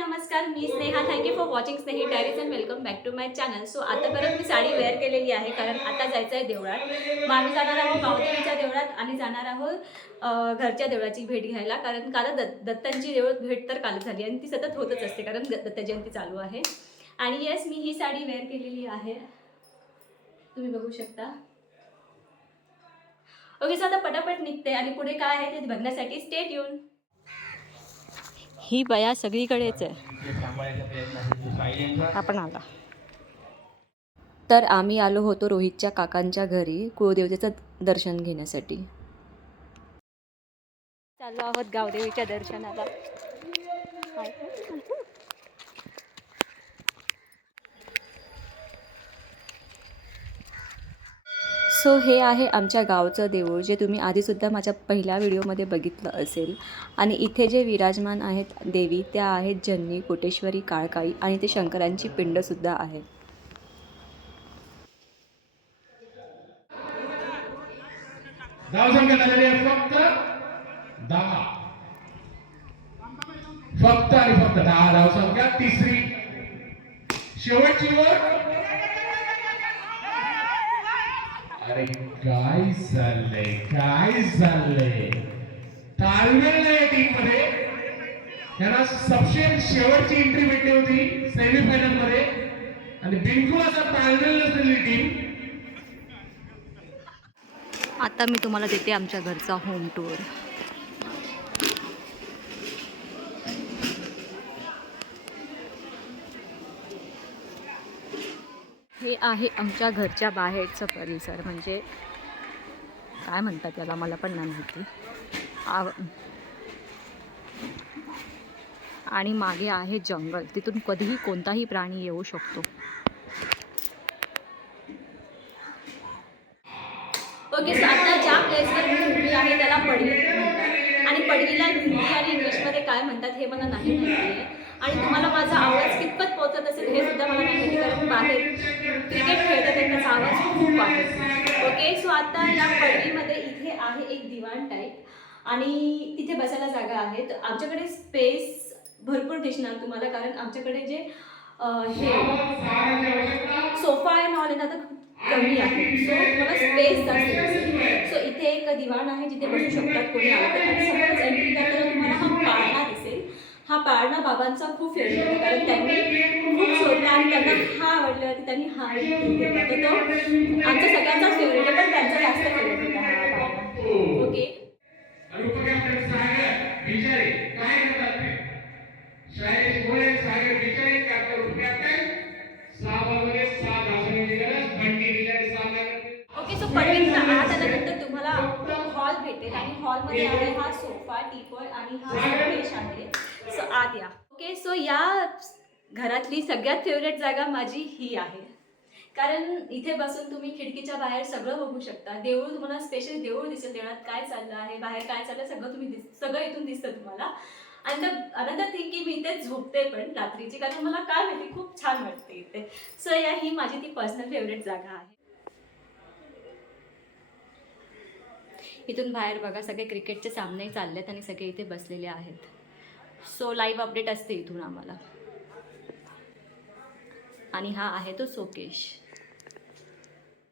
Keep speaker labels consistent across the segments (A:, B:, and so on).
A: नमस्कार मी Sneha. Thank you for watching Snehi diaries and welcome back to my channel so आतापर्यंत मी sari wear केलेली आहे कारण आता जायचं आहे देवळात. मग आम्ही जाणार आहोत गावदेवीच्या देवळात आणि जाणार आहोत घरच्या देवळाची भेट घ्यायला. कारण काल दत्त दत्तांची देवळ भेट तर काल झाली आणि ती सतत होतच असते कारण द- दत्त जयंती चालू आहे. आणि येस मी ही साडी वेअर केलेली आहे. तुम्ही बघू शकता. ओके सो आता पटापट निघते आणि पुढे काय आहे ते बघण्यासाठी स्टेट येऊन ही बया सगळीकडेच आहे. आपण आला. तर आम्ही आलो होतो रोहितच्या काकांच्या घरी कुळदेवतेचं दर्शन घेण्यासाठी. चाललो आहोत गावदेवीच्या दर्शनाला. सो हे आहे आमच्या गावचं देऊळ जे तुम्ही आधीसुद्धा माझ्या पहिल्या व्हिडिओमध्ये बघितलं असेल. आणि इथे जे विराजमान आहेत देवी त्या आहेत जन्नी कोटेश्वरी काळकाई आणि ते शंकरांची पिंडसुद्धा आहे.
B: फक्त आणि फक्त दहा. धावसंख्या तिसरी. शेवटची वर अरे काय चाललंय? काय चाललंय? ताळमेळ नाही टीममध्ये. त्यांना सबशेन शेवटची एंट्री भेटली होती सेमीफायनलमध्ये. आणि बिलकुल असा ताळमेळ नसलेली टीम
A: आता मी तुम्हाला देते आमच्या घरचा होम टूर हे आहे आमच्या घरच्या बाहेरचं परिसर. म्हणजे काय म्हणतात त्याला? मला पण नाही माहिती. आव आणि मागे आहे जंगल. तिथून कधीही कोणताही प्राणी येऊ शकतो. ओके सो आता ज्या प्लेसवर मी उभी आहे त्याला पडवी म्हणतात. आणि पडवीला हिंदी आणि इंग्लिशमध्ये काय म्हणतात हे मला नाही माहिती आहे. आणि तुम्हाला माझा आवाज कितपत पोहोचत असेल हे सुद्धा मला माहिती कारण बाहेर क्रिकेट खेळतात त्यांचा आवाज खूप आहे. ओके सो आता या पडवीमध्ये इथे आहे एक दिवाण टाईप आणि तिथे बसायला जागा आहे तर आमच्याकडे स्पेस भरपूर दिसणार तुम्हाला कारण आमच्याकडे जे हे सोफा आहे ऑल आहे आता कमी आहे सो तुम्हाला स्पेस जास्त सो इथे एक दिवाण आहे जिथे बसू शकतात कोणी आलं तर आणि समोरच एंट्री करताना तुम्हाला हा पाळणा दिसेल हा पाळणा बाबांचा खूप फेवरेट आहे कारण त्यांनी खूप शोधला आणि त्यांना हा आवडला की त्यांनी हा तर तो आमचा सगळ्यांचाच फेवरेट आहे पण त्यांचा जास्त फेवरेट होता हा पाळणा ओके ओके सो पडवीचा भेटेल आणि हॉलमध्ये आहे हा सोफा टीपॉय आणि हा डिश आहे. सो आत या. ओके सो या घरातली सगळ्यात फेवरेट जागा माझी ही आहे. कारण इथे बसून तुम्ही खिडकीच्या बाहेर सगळं बघू शकता. देऊळ तुम्हाला स्पेशल देऊळ दिसेल देवळात काय चाललं आहे बाहेर काय चाललं सगळं तुम्ही दिस सगळं इथून दिसतं तुम्हाला. आणि अनदर थिंग की मी इथे झोपते पण रात्रीची. कारण मला काय माहिती खूप छान वाटते इथे. सो या ही माझी ती पर्सनल फेवरेट जागा आहे. इथून बाहेर बघा सगळे क्रिकेटचे सामने चाललेत आणि सगळे इथे बसलेले आहेत. सो लाईव्ह अपडेट असते इथून आम्हाला. आणि हा आहे तो सोकेश.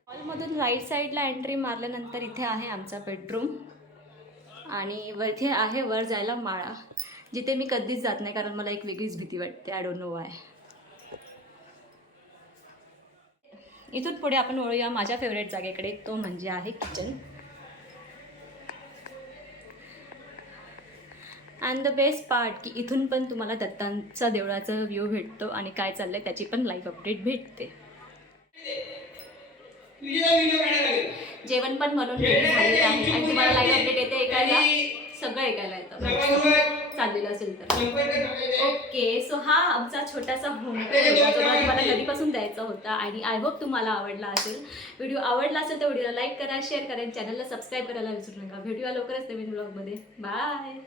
A: हॉलमधून राईट साईडला एंट्री मारल्यानंतर इथे आहे आमचा बेडरूम आणि वरती आहे वर जायला माळा. जिथे मी कधीच जात नाही कारण मला एक वेगळीच भीती वाटते. आय डोंट नो वाय इथून पुढे आपण वळूया. माझ्या फेवरेट जागेकडे. तो म्हणजे आहे kitchen and the best part की इथून पण तुम्हाला दत्तांचा देवळाचा व्ह्यू भेटतो आणि काय चाललंय त्याची पण लाईव्ह अपडेट भेटते. जेवण पण झालेलं आहे आणि तुम्हाला लाईव्ह अपडेट येते ऐकायला सगळं ऐकायला येतं. चाललेलं असेल तर. ओके सो हा आमचा छोटासा होम होता जो तुम्हाला कधीपासून द्यायचा होता आणि आय होप तुम्हाला आवडला असेल. व्हिडिओ आवडला असेल तर व्हिडिओला लाईक करा शेअर करा चॅनलला सबस्क्राईब करायला विसरू नका. भेटूया लवकरच नवीन ब्लॉगमध्ये बाय